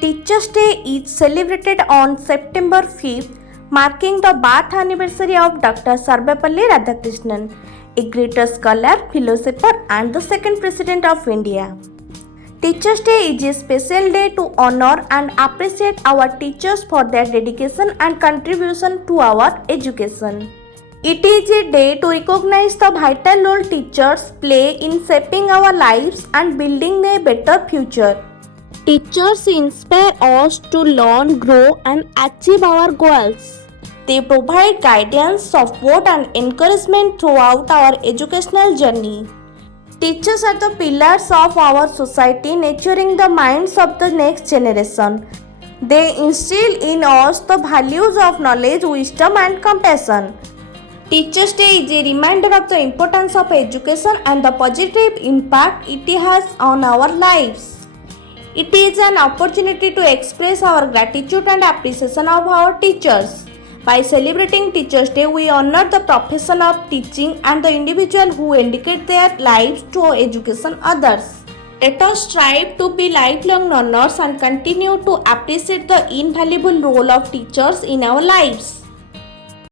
Teachers' Day is celebrated on September 5th, marking the birth anniversary of Dr. Sarvepalli Radhakrishnan, a great scholar, philosopher, and the second President of India. Teachers' Day is a special day to honor and appreciate our teachers for their dedication and contribution to our education. It is a day to recognize the vital role teachers play in shaping our lives and building a better future. Teachers inspire us to learn, grow, and achieve our goals. They provide guidance, support, and encouragement throughout our educational journey. Teachers are the pillars of our society, nurturing the minds of the next generation. They instill in us the values of knowledge, wisdom, and compassion. Teachers' Day is a reminder of the importance of education and the positive impact it has on our lives. It is an opportunity to express our gratitude and appreciation of our teachers. By celebrating Teachers' Day, we honor the profession of teaching and the individual who dedicate their lives to education others. Let us strive to be lifelong learners and continue to appreciate the invaluable role of teachers in our lives.